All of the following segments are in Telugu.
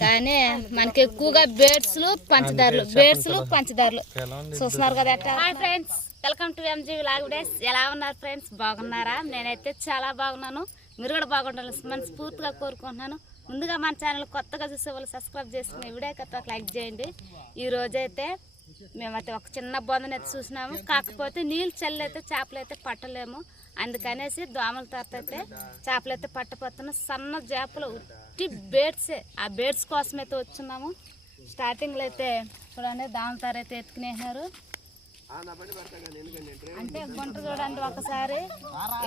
కానీ మనకి ఎక్కువగా బేడ్స్లు పంచదారులు చూస్తున్నారు కదా. Hi friends, welcome to MG vlog days. ఎలా ఉన్నారు ఫ్రెండ్స్? బాగున్నారా? నేనైతే చాలా బాగున్నాను. మీరు కూడా బాగుండాలి మనస్ఫూర్తిగా కోరుకుంటున్నాను. ముందుగా మన ఛానల్ కొత్తగా చూసే వాళ్ళు సబ్స్క్రైబ్ చేసుకుని వీడియో కొత్త లైక్ చేయండి. ఈ రోజైతే మేమైతే ఒక చిన్న బొందనైతే చూసినాము. కాకపోతే నీళ్ళు చల్లైతే చేపలు అయితే పట్టలేము, అందుకనేసి దోమల తర్వాత అయితే చేపలు అయితే పట్టపోతున్నాం. సన్న చేపలు ఉట్టి బేడ్సే, ఆ బేడ్స్ కోసం అయితే వచ్చున్నాము. స్టార్టింగ్లో అయితే చూడండి దోమల తార అయితే ఎత్తుకునేసినారు. అంటే గుంట చూడండి ఒకసారి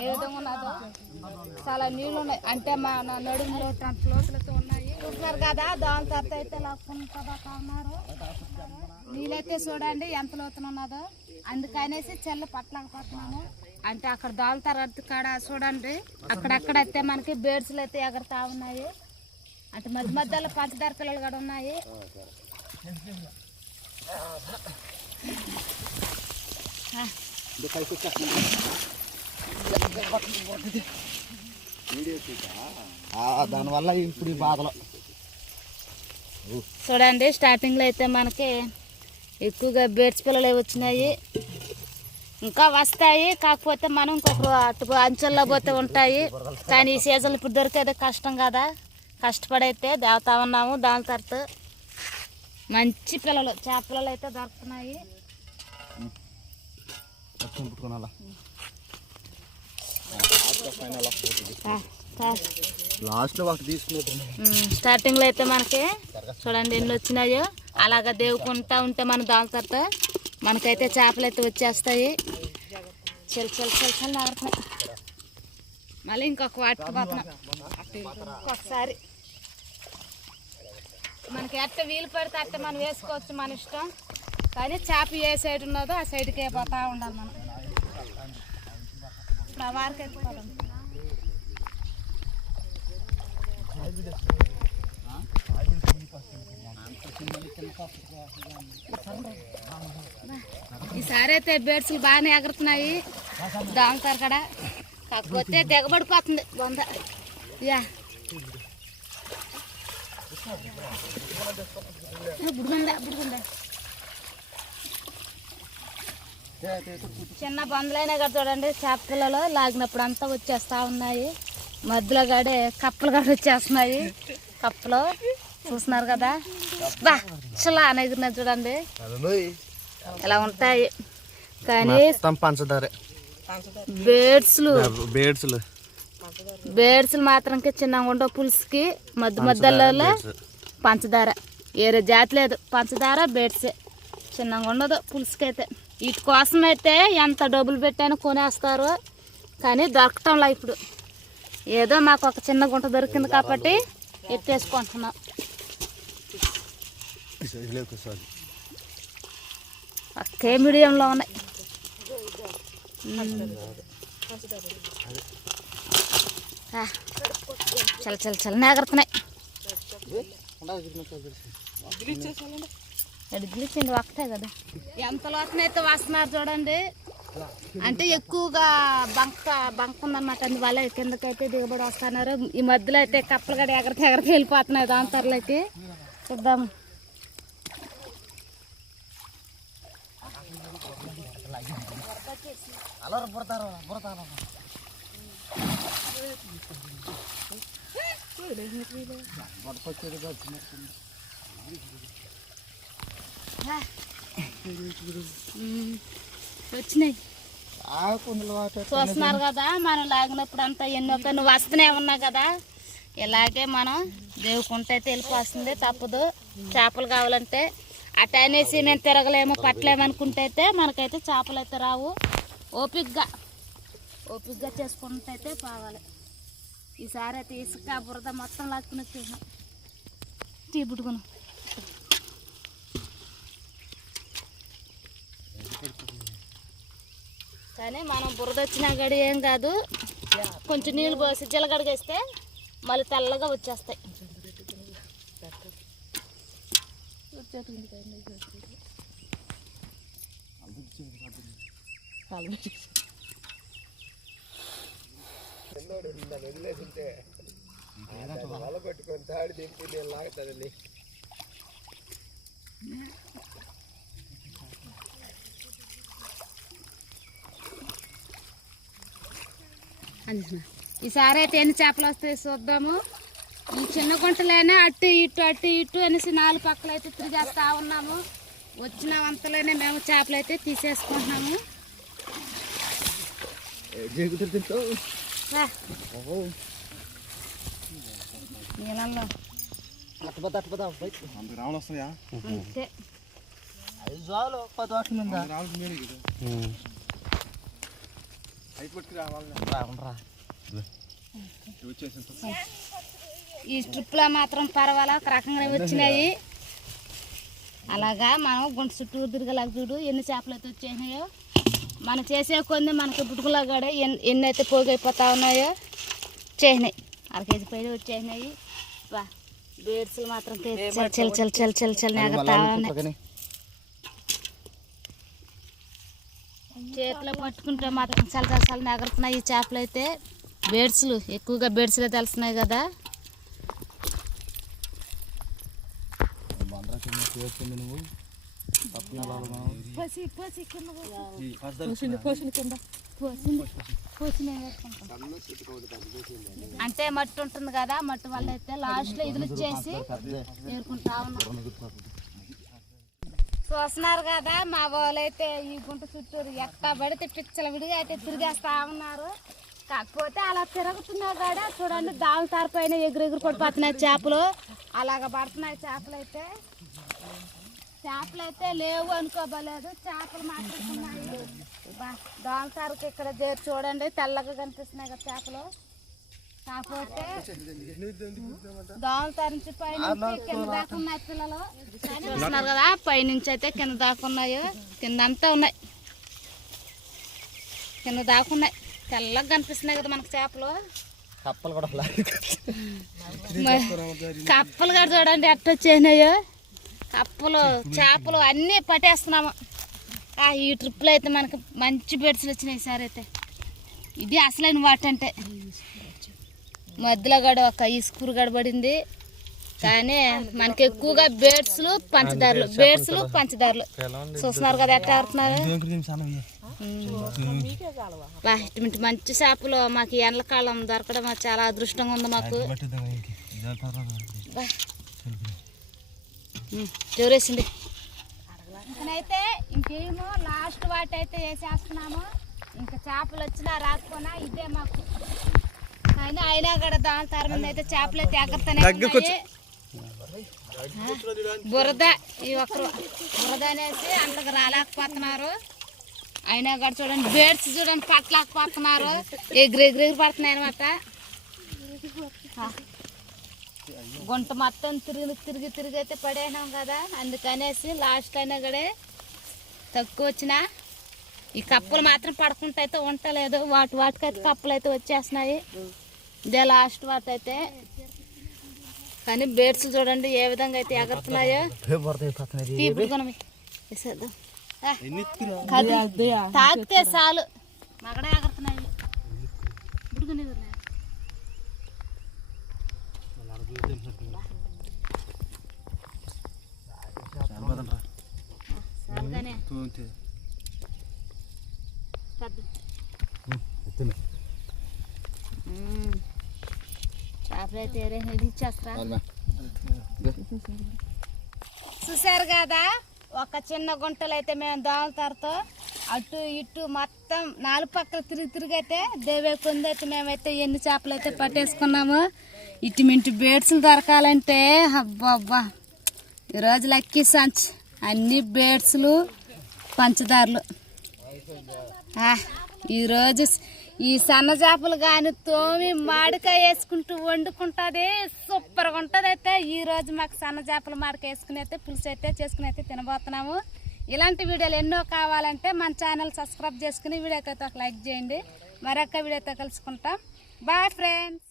ఏ విధంగా ఉన్నదో, చాలా నీళ్ళు ఉన్నాయి. అంటే మా నడుములో లోతులతో ఉన్నాయి. చూస్తున్నారు కదా దోమల తర్వాత అయితే లాక్కుంటా ఉన్నారు. నీళ్ళైతే చూడండి ఎంత లోతున ఉన్నదో, అందుకనేసి చెల్లు పట్టలేకపోతున్నాను. అంటే అక్కడ దోమల కాడ చూడండి, అక్కడక్కడైతే మనకి బేడ్స్లు అయితే ఎగరుతా ఉన్నాయి. అంటే మధ్య మధ్యలో పంచదార పిల్లలు కూడా ఉన్నాయి. దానివల్ల ఇప్పుడు బాధలు చూడండి. స్టార్టింగ్లో అయితే మనకి ఎక్కువగా బేడ్స్ పిల్లలు వచ్చినాయి, ఇంకా వస్తాయి. కాకపోతే మనం ఇంకొకరు అటు అంచెల్లో పోతే ఉంటాయి. కానీ ఈ సీజన్ ఇప్పుడు దొరికేది కష్టం కదా, కష్టపడైతే దేవతా ఉన్నాము. దాని తర్వాత మంచి పిల్లలు చేప పిల్లలు అయితే దొరుకుతున్నాయి. స్టార్టింగ్ లో అయితే మనకి చూడండి ఎన్ని వచ్చినాయో, అలాగా దేవుకుంటా ఉంటే మన దాని తర్వాత మనకైతే చేపలు అయితే వచ్చేస్తాయి. చల్ చల్ చల్ చల్ ఆడుతున్నాయి. మళ్ళీ ఇంకొక వాటికి పోతున్నాం. ఒక్కొక్కసారి మనకి ఎట్ట వీలు పడితే అట్ట మనం వేసుకోవచ్చు, మన ఇష్టం. కానీ చేప ఏ సైడ్ ఉన్నదో ఆ సైడ్కే పోతా ఉండాలి మనం. ఇప్పుడు ఆ వారికి ఎత్తుకోవడం. ఈసారి అయితే బేడ్స్లు బాగానే ఎగురుతున్నాయి దాంతారు కదా. కాకపోతే దిగబడిపోతుంది బొంద. యా బుడుగుందా చిన్న బొందలైనా కదా చూడండి. చేప పిల్లలు లాగినప్పుడు అంతా వచ్చేస్తా ఉన్నాయి. మధ్యలో గాడే కప్పలు కూడా వచ్చేస్తున్నాయి. కప్పలు చూస్తున్నారు కదా, బా చాలా ఎగిరినాయి చూడండి, ఇలా ఉంటాయి. కానీ బేడ్స్లు మాత్రం చిన్నగా ఉండవు. పులుసుకి మధ్య మధ్యలో పంచదార, వేరే జాతి లేదు. పంచదార బేడ్సే, చిన్నగా ఉండదు పులుసుకి అయితే. వీటి కోసం అయితే ఎంత డబ్బులు పెట్టానో కొనేస్తారు, కానీ దొరకటంలా ఇప్పుడు. ఏదో మాకు ఒక చిన్న గుంట దొరికింది కాబట్టి ఎత్తేసుకుంటున్నాం. ఒకే మీడియంలో ఉన్నాయి. చల్ల చల్ల చల్ల ఎగురుతున్నాయి. ఎడిగిలిచ్చింది ఒకటే కదా. ఎంత లోతునైతే వస్తున్నారు చూడండి. అంటే ఎక్కువగా బంక ఉందన్నమాట, అందువల్ల కిందకైతే దిగబడి వస్తున్నారు. ఈ మధ్యలో అయితే కప్పలు గడి ఎగరికి వెళ్ళిపోతున్నాయి దాంతర్లకి. చూద్దాము. వచ్చినాయి చూస్తున్నారు కదా. మనం లాగినప్పుడు అంతా ఎన్నో కొన్ని వస్తూనే ఉన్నా కదా. ఇలాగే మనం దేవుకుంటే వెళ్ళిపోతుంది, తప్పదు. చేపలు కావాలంటే అట్ట అనేసి మేము తిరగలేము పట్టలేము అనుకుంటే అయితే మనకైతే చేపలు అయితే రావు. ఓపిక్గా చేసుకుంటే అయితే కావాలి. ఈసారి అయితే ఇసుక బురద మొత్తం లాక్కుని వచ్చేసాం. టీ పుట్టుకున్నాం. కానీ మనం బురద వచ్చినా గడి ఏం కాదు, కొంచెం నీళ్ళు పోసి జీలగడగేస్తే మళ్ళీ తెల్లగా వచ్చేస్తాయి. ఈసారి అయితే ఎన్ని చేపలు వస్తాయి చూద్దాము. ఈ చిన్న గుంటలైనా అటు ఇటు అనేసి 4 పక్కలు అయితే తిరిగేస్తా ఉన్నాము. వచ్చిన వంతలోనే మేము చేపలు అయితే తీసేసుకుంటున్నాము. నీళ్ళల్లో అంతే. ఈ స్ట్రిప్లో మాత్రం పర్వాలా ఒక రకంగా వచ్చినాయి. అలాగా మనం గుంట చుట్టూ తిరగలాగా చూడు ఎన్ని చేపలు అయితే వచ్చేసినాయో. మనం చేసే కొన్ని మనకి బుడుగులా కూడా ఎన్ని అయితే పోగైపోతా ఉన్నాయో చేసినాయి. 1 కేజీ పైన వచ్చేసినాయి. బా బేడ్స్ మాత్రం చల్ నెగతా ఉన్నాయి. చేతిలో పట్టుకుంటే మాత్రం చల్ల నెగరుతున్నాయి ఈ చేపలు అయితే. బేడ్స్లు ఎక్కువగా బేడ్స్లే తెలుస్తున్నాయి కదా. అంటే మట్టి ఉంటుంది కదా, మట్టి వల్ల అయితే లాస్ట్లో ఇదిలు ఇచ్చేసి ఏరుకుంటా ఉన్నాం. చూస్తున్నారు కదా మా వాళ్ళు అయితే ఈ గుంట చుట్టూరు ఎట్టా పడితే పిచ్చల విడిగా అయితే తిరిగేస్తా ఉన్నారు. కాకపోతే అలా తిరుగుతున్నా కూడా చూడండి దాని తారిపైన ఎగురు పడిపోతున్నాయి చేపలు. అలాగ పడుతున్నాయి చేపలు అయితే. చేపలు అయితే లేవు అనుకోబలేదు, చేపలు మాత్రం ఉన్నాయి. దాని తారకు ఇక్కడ చూడండి తెల్లగా కనిపిస్తున్నాయి కదా చేపలు. కాకపోతే దాని నుంచి పైనుంచి కింద దాకా ఉన్నాయి పిల్లలు చూస్తున్నారు కదా. పైనుంచి అయితే కింద దాకా ఉన్నాయో, కింద అంతా ఉన్నాయి, కింద దాకా ఉన్నాయి. తెల్లగా కనిపిస్తున్నాయి కదా మనకు చేపలు. కప్పలు కూడా చూడండి ఎట్ట వచ్చేసినాయో. కప్పలు చేపలు అన్నీ పట్టేస్తున్నాము. ఈ ట్రిప్లో అయితే మనకు మంచి బెడ్స్లు వచ్చినాయి సార్ అయితే. ఇది అసలైన వాటి అంటే. మధ్యలో కూడా ఒక ఇసుకూరు గడబడింది. కానీ మనకి ఎక్కువగా బేడ్స్లు పంచదారులు చూస్తున్నారు కదా ఎట్లా ఆడుతున్నారు. ఇటువంటి మంచి చేపలు మాకు ఎండకాలం దొరకడం చాలా అదృష్టంగా ఉంది మాకు. జోరేసింది. అయితే ఇంకేమో లాస్ట్ వాటి అయితే వేసేస్తున్నాము. ఇంకా చేపలు వచ్చినా రాకపోయినా ఇదే మాకు. అయినా కూడా దాని తరమంది అయితే చేపలు అయితే ఎగరుతానే ఉన్నాయి. బురద ఈ ఒక్కరు బురద అనేసి అంతకు రాలేకపోతున్నారు. అయినా కూడా చూడండి బేడ్స్ చూడండి పట్టలేకపోతున్నారు. ఎగిరి పడుతున్నాయి అనమాట. గుంట మొత్తం తిరిగి అయితే పడేసినాం కదా, అందుకనేసి లాస్ట్ అయినా కూడా తక్కువ వచ్చినా ఈ కప్పలు మాత్రం పడుకుంటూ అయితే ఉండలేదు. వాటికైతే కప్పలు అయితే వచ్చేస్తున్నాయి. ఇదే లాస్ట్ వాటి అయితే. కానీ బేడ్స్ చూడండి ఏ విధంగా అయితే ఎగరుతున్నాయో. తాకితే చాలు మగడే ఎగరుతున్నాయి. చేపలు అయితే ఇచ్చేస్తా. చూసారు కదా ఒక చిన్న గుంటలు అయితే మేము దావతారుతో అటు ఇటు మొత్తం 4 పక్కలు తిరిగి అయితే దేవే కొంది అయితే మేమైతే ఎన్ని చేపలు అయితే పట్టేసుకున్నాము. ఇటు బేడ్స్లు దొరకాలంటే అబ్బా ఈరోజు లక్కీ సంచ్. అన్ని బేడ్స్లు పంచదారులు. ఈరోజు ఈ సన్న చేపలు కానీ తోమి మాడికాయ వేసుకుంటూ వండుకుంటుంది, సూపర్గా ఉంటుంది. అయితే ఈరోజు మాకు సన్న చేపలు మాడికాయ వేసుకుని అయితే పులుసు అయితే చేసుకుని అయితే తినబోతున్నాము. ఇలాంటి వీడియోలు ఎన్నో కావాలంటే మన ఛానల్ సబ్స్క్రైబ్ చేసుకుని వీడియోకి అయితే ఒక లైక్ చేయండి. మరొక వీడియోతో కలుసుకుంటాం. Bye friends.